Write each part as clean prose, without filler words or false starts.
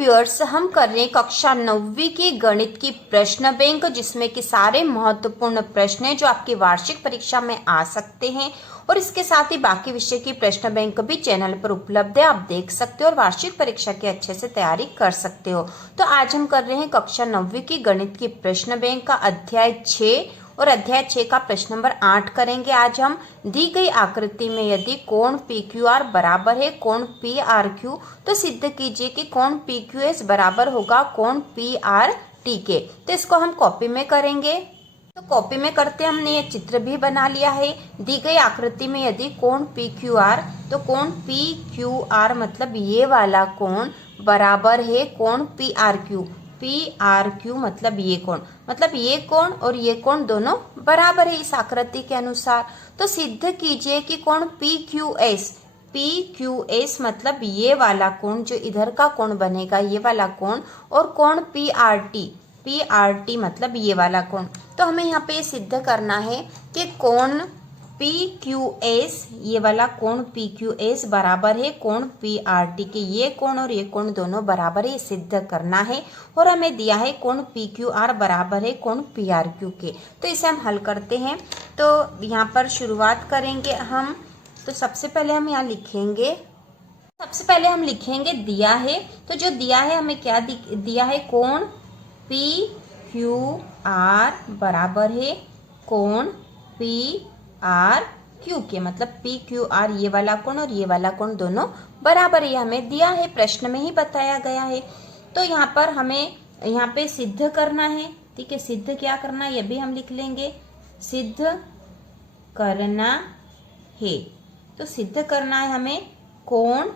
Viewers, हम कर रहे हैं कक्षा 9वीं की गणित की प्रश्न बैंक, जिसमें कि सारे महत्वपूर्ण प्रश्न हैं जो आपकी वार्षिक परीक्षा में आ सकते हैं। और इसके साथ ही बाकी विषय की प्रश्न बैंक भी चैनल पर उपलब्ध है, आप देख सकते हो और वार्षिक परीक्षा की अच्छे से तैयारी कर सकते हो। तो आज हम कर रहे हैं कक्षा 9वीं की गणित की प्रश्न बैंक का अध्याय 6 और अध्याय 6 का प्रश्न नंबर 8 करेंगे। आज हम दी गई आकृति में यदि कोण PQR बराबर है कोण PRQ, तो सिद्ध कीजिए कि कोण PQS बराबर होगा कोण PRT के। तो इसको हम कॉपी में करेंगे। तो कॉपी में करते हमने ये चित्र भी बना लिया है। दी गई आकृति में यदि कोण PQR, तो कोण PQR मतलब ये वाला कोण बराबर है कोण PRQ। PRQ मतलब ये कोण और ये कोण दोनों बराबर है इस आकृति के अनुसार। तो सिद्ध कीजिए कि कोण PQS मतलब ये वाला कोण जो इधर का कोण बनेगा, ये वाला कोण, और कोण PRT मतलब ये वाला कोण। तो हमें यहाँ पे सिद्ध करना है कि कोण PQS, ये वाला कोण PQS बराबर है कोण PRT के। ये कोण और ये कोण दोनों बराबर है, सिद्ध करना है। और हमें दिया है कोण PQR बराबर है कोण PRQ के। तो इसे हम हल करते हैं। तो यहाँ पर शुरुआत करेंगे हम। तो सबसे पहले हम यहाँ लिखेंगे दिया है। तो जो दिया है हमें क्या दिया है, कोण PQR बराबर है कोण PRQ के। मतलब PQR ये वाला कोण और ये वाला कोण दोनों बराबर है, हमें दिया है, प्रश्न में ही बताया गया है। तो यहाँ पर हमें यहाँ पे सिद्ध करना है। ठीक है, सिद्ध क्या करना है ये भी हम लिख लेंगे। सिद्ध करना है, तो सिद्ध करना है हमें कोण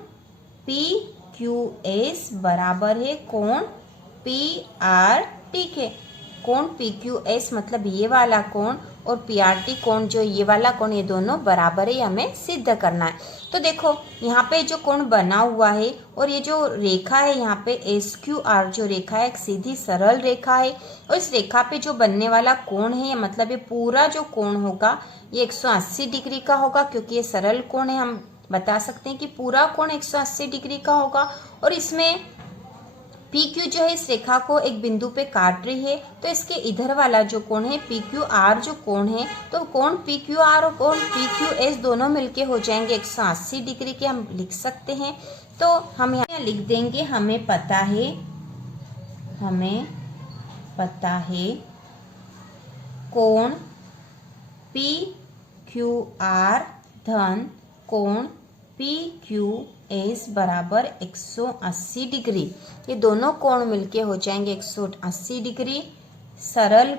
PQS बराबर है कोण PRT के। कोण PQS मतलब ये वाला कोण और PRT कोण जो ये वाला कोण, ये दोनों बराबर है, हमें सिद्ध करना है। तो देखो यहाँ पे जो कोण बना हुआ है और ये जो रेखा है यहाँ पे SQR जो रेखा है, एक सीधी सरल रेखा है। और इस रेखा पे जो बनने वाला कोण है, मतलब ये पूरा जो कोण होगा ये 180 डिग्री का होगा, क्योंकि ये सरल कोण है। हम बता सकते हैं कि पूरा कोण 180 डिग्री का होगा। और इसमें PQ जो है इस रेखा को एक बिंदु पे काट रही है, तो इसके इधर वाला जो कोण है PQR जो कोण है, तो कोण PQR और कोण PQS दोनों मिलके हो जाएंगे 180 डिग्री के, हम लिख सकते हैं। तो हम यहाँ लिख देंगे हमें पता है कोण PQR धन कोण PQS बराबर 180 डिग्री। ये दोनों कोण मिलके हो जाएंगे 180 डिग्री। सरल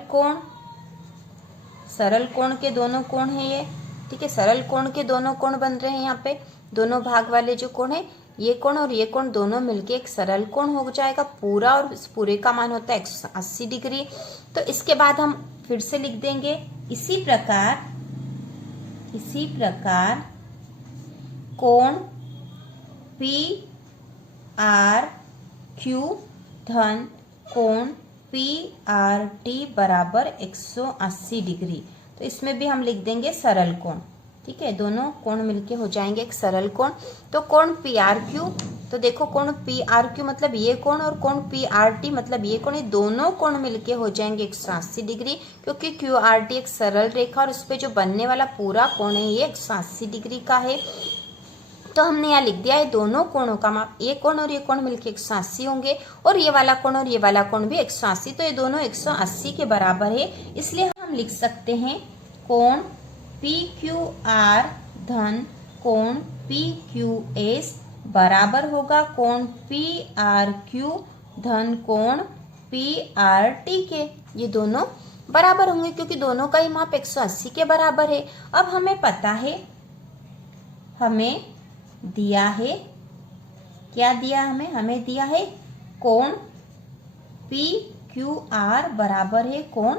कोण के दोनों कोण है ये। ठीक है, सरल कोण के दोनों कोण बन रहे हैं। यहाँ पे दोनों भाग वाले जो कोण है, ये कोण और ये कोण दोनों मिलके एक सरल कोण हो जाएगा पूरा, और इस पूरे का मान होता है 180 डिग्री। तो इसके बाद हम फिर से लिख देंगे इसी प्रकार कोण PRQ धन कोण PRT बराबर 180 डिग्री। तो इसमें भी हम लिख देंगे सरल कोण। ठीक है, दोनों कोण मिलके हो जाएंगे एक सरल कोण। तो कोण PRQ, तो देखो कोण PRQ मतलब ये कोण और कोण PRT मतलब ये कोण, ये दोनों कोण मिलके हो जाएंगे 180 डिग्री, क्योंकि QRT एक सरल रेखा और उस पर जो बनने वाला पूरा कोण है ये 180 डिग्री का है। तो हमने यहाँ लिख दिया है दोनों कोणों का माप, ये कोण और ये कोण मिलके 180 होंगे, और ये वाला कोण और ये वाला कोण भी 180, तो ये दोनों 180 के बराबर है। इसलिए हम लिख सकते हैं कोण PQR धन कोण PQS बराबर होगा कोण PRQ धन कोण PRT के। ये दोनों बराबर होंगे क्योंकि दोनों का ही माप 180 के बराबर है। अब हमें पता है, हमें दिया है, क्या दिया हमें दिया है कोण PQR बराबर है कोण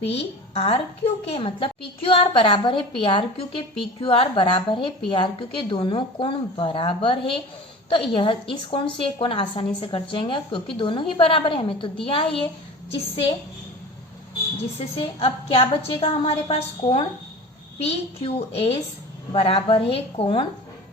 PRQ के। मतलब PQR बराबर है PRQ के, PQR बराबर है PRQ के, दोनों कोण बराबर है। तो यह इस कोण से कोण आसानी से कट जाएंगे क्योंकि दोनों ही बराबर है, हमें तो दिया है ये। जिससे अब क्या बचेगा हमारे पास, कोण PQS बराबर है कोण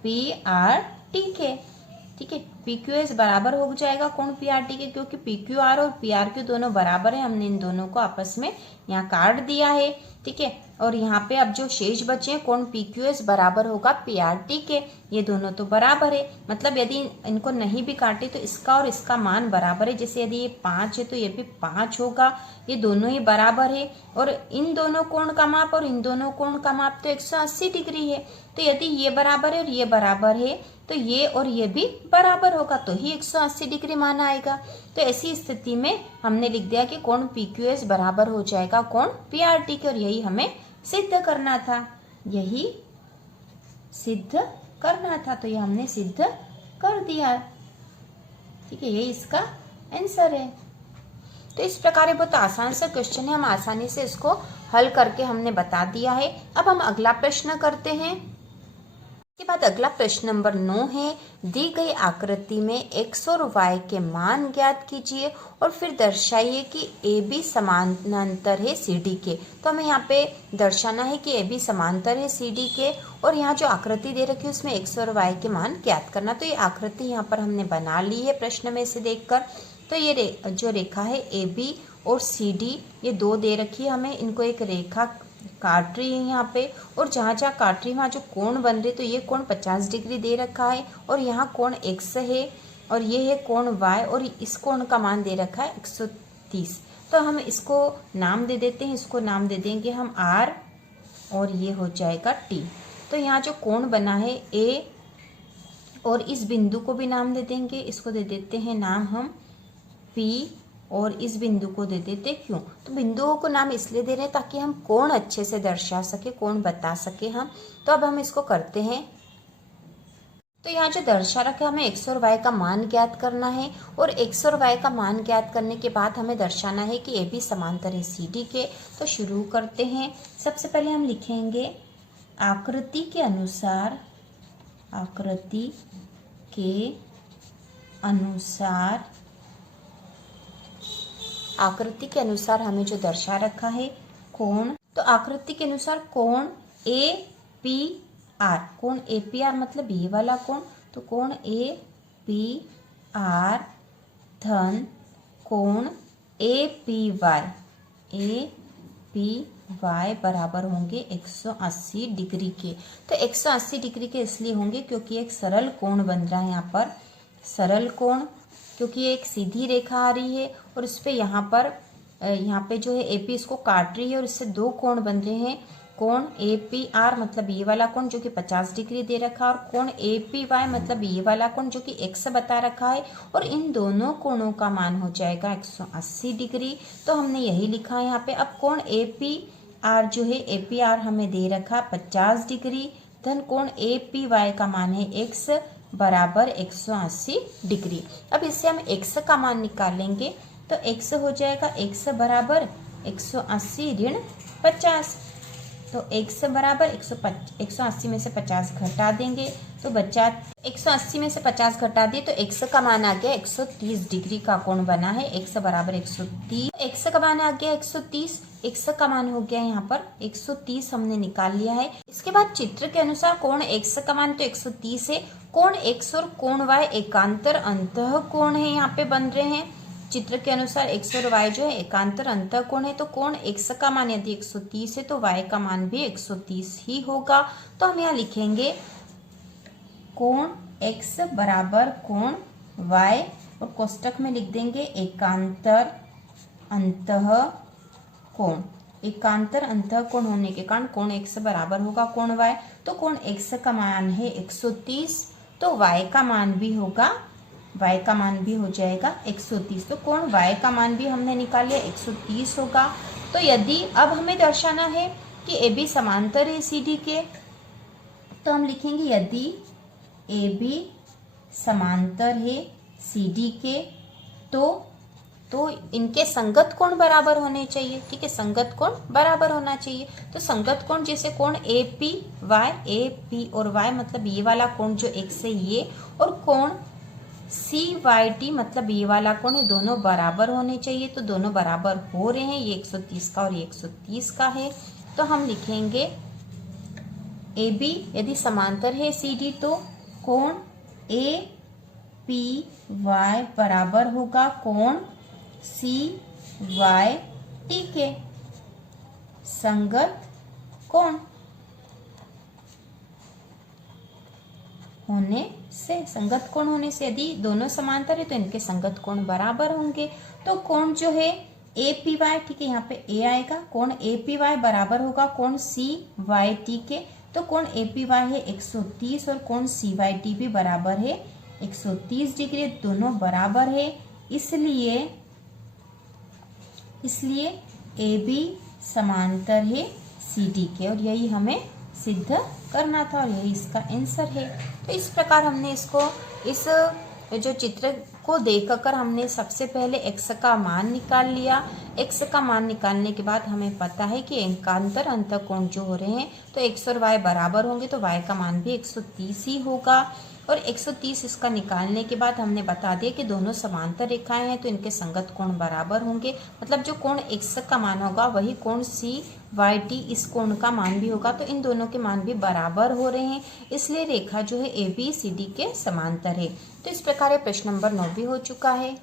PRT के। ठीक है। पी क्यू एस बराबर हो जाएगा कोण पी आर टी के, क्योंकि पी क्यू आर और पी आर क्यू दोनों बराबर है। हमने इन दोनों को आपस में यहाँ काट दिया है, ठीक है। और यहाँ पे अब जो शेष बचे हैं कोण पी क्यू एस बराबर होगा पी आर टी के, ये दोनों तो बराबर है। मतलब यदि इनको नहीं भी काटे तो इसका और इसका मान बराबर है। जैसे यदि ये 5 है तो ये भी 5 होगा, ये दोनों ही बराबर है। और इन दोनों कोण का माप और इन दोनों कोण का माप तो 180 डिग्री है। तो यदि ये बराबर है और ये बराबर है तो ये और ये भी बराबर होगा, तो ही 180 डिग्री मान आएगा। तो ऐसी स्थिति में हमने लिख दिया कि कोण पी क्यू एस बराबर हो जाएगा कोण पी आर टी के, और यही हमें सिद्ध करना था, यही सिद्ध करना था। तो ये हमने सिद्ध कर दिया, ठीक है। ये इसका आंसर है। तो इस प्रकार ये बहुत आसान सा क्वेश्चन है, हम आसानी से इसको हल करके हमने बता दिया है। अब हम अगला प्रश्न करते हैं। इसके बाद अगला प्रश्न नंबर 9 है, दी गई आकृति में x और y के मान ज्ञात कीजिए और फिर दर्शाइए कि ए बी समानांतर है सी डी के। तो हमें यहाँ पे दर्शाना है कि ए बी समांतर है सी डी के, और यहाँ जो आकृति दे रखी है उसमें x और y के मान ज्ञात करना। तो ये आकृति यहाँ पर हमने बना ली है प्रश्न में से देखकर। तो ये जो रेखा है ए बी और सी डी, ये दो दे रखी है हमें, इनको एक रेखा काट रही है यहाँ पे, और जहाँ जहाँ काट रही है वहाँ जो कोण बन रहे, तो ये कोण 50 डिग्री दे रखा है, और यहाँ कोण x है और ये है कोण y, और इस कोण का मान दे रखा है 130। तो हम इसको नाम दे देते हैं, इसको नाम दे देंगे हम r और ये हो जाएगा t। तो यहाँ जो कोण बना है a, और इस बिंदु को भी नाम दे देंगे, इसको दे देते हैं नाम हम p, और इस बिंदु को दे देते क्यों, तो बिंदुओं को नाम इसलिए दे रहे हैं ताकि हम कोण अच्छे से दर्शा सके, कोण बता सके हम। तो अब हम इसको करते हैं। तो यहाँ जो दर्शा रखा है, हमें x और y का मान ज्ञात करना है, और x और y का मान ज्ञात करने के बाद हमें दर्शाना है कि ए बी समांतर है सी डी के। तो शुरू करते हैं। सबसे पहले हम लिखेंगे आकृति के अनुसार, आकृति के अनुसार, आकृति के अनुसार हमें जो दर्शा रखा है कोण, तो आकृति के अनुसार कोण ए पी आर, कोण ए पी आर मतलब ये वाला कोण, तो कोण ए पी आर धन कोण A P Y, A P Y बराबर होंगे 180 डिग्री के। तो 180 डिग्री के इसलिए होंगे क्योंकि एक सरल कोण बन रहा है यहाँ पर, सरल कोण, क्योंकि ये एक सीधी रेखा आ रही है और इस पे यहाँ पे जो है एपी इसको काट रही है, और इससे दो कोण बन रहे हैं, कोण ए पी आर मतलब ये वाला कोण जो कि 50 डिग्री दे रखा है, और कोण ए पी वाई मतलब ये वाला कोण जो कि x बता रखा है, और इन दोनों कोणों का मान हो जाएगा 180 डिग्री। तो हमने यही लिखा है यहाँ पे। अब कोण ए पी आर जो है, ए पी आर हमें दे रखा 50 डिग्री धन कोण ए पी वाई का मान है x बराबर 180 डिग्री। अब इससे हम x का मान निकालेंगे, तो x हो जाएगा x बराबर 180 ऋण 50। तो x बराबर 180 में से 50 घटा देंगे तो बचा, 180 में से 50 घटा दिए तो x का मान आ गया 130 डिग्री का कोण बना है, x बराबर 130, x का मान आ गया 130, x का मान हो गया यहाँ पर 130 हमने निकाल लिया है। इसके बाद चित्र के अनुसार कोण x का मान तो 130 है, कोण x और कोण y एकांतर अंतः कोण है, यहाँ पे बन रहे हैं। चित्र के अनुसार x और y जो है एकांतर अंतः कोण है, तो कोण x का मान यदि 130 है तो y का मान भी 130 ही होगा। तो हम यहाँ लिखेंगे कोण x बराबर कोण y, और कोष्टक में लिख देंगे एकांतर अंतः कोण। एकांतर अंतः कोण होने के कारण कोण x बराबर होगा कोण y। तो कोण x का मान है 130, तो y का मान भी होगा, y का मान भी हो जाएगा 130। तो कोण y का मान भी हमने निकाल लिया 130 होगा। तो यदि अब हमें दर्शाना है कि ए बी समांतर है सी डी के, तो हम लिखेंगे यदि ए बी समांतर है सी डी के, तो इनके संगत कोण बराबर होने चाहिए, ठीक है, संगत कोण बराबर होना चाहिए। तो संगत कोण जैसे कोण A P Y, A P और वाई मतलब ये वाला कोण जो x है ये, और कोण सी वाई टी मतलब ये वाला कोण, ये दोनों बराबर होने चाहिए। तो दोनों बराबर हो रहे हैं, ये 130 का और ये 130 का है। तो हम लिखेंगे ए बी यदि समांतर है सी डी, तो कोण ए पी वाई बराबर होगा कोण सी वाई टी के। संगत कोण होने से, संगत कोण होने से यदि दोनों समांतर है तो इनके संगत कोण बराबर होंगे। तो कोण जो है ए पी वाई, ठीक है, यहाँ पे ए आएगा, कोण ए पी वाई बराबर होगा कोण सी वाई टी के। तो कोण ए पी वाई है 130 और कोण सी वाई टी भी बराबर है 130 डिग्री, दोनों बराबर है। इसलिए ए बी समांतर है सी डी के, और यही हमें सिद्ध करना था और यही इसका आंसर है। तो इस प्रकार हमने इसको, इस जो चित्र को देखकर हमने सबसे पहले x का मान निकाल लिया। x का मान निकालने के बाद हमें पता है कि एकांतर अंतःकोण जो हो रहे हैं तो x और y बराबर होंगे, तो y का मान भी 130 ही होगा। और 130 इसका निकालने के बाद हमने बता दिया कि दोनों समांतर रेखाएं हैं तो इनके संगत कोण बराबर होंगे। मतलब जो कोण x का मान होगा वही कोण सी वाई टी इस कोण का मान भी होगा, तो इन दोनों के मान भी बराबर हो रहे हैं, इसलिए रेखा जो है ए बी सी डी के समांतर है। तो इस प्रकार प्रश्न नंबर 9 भी हो चुका है।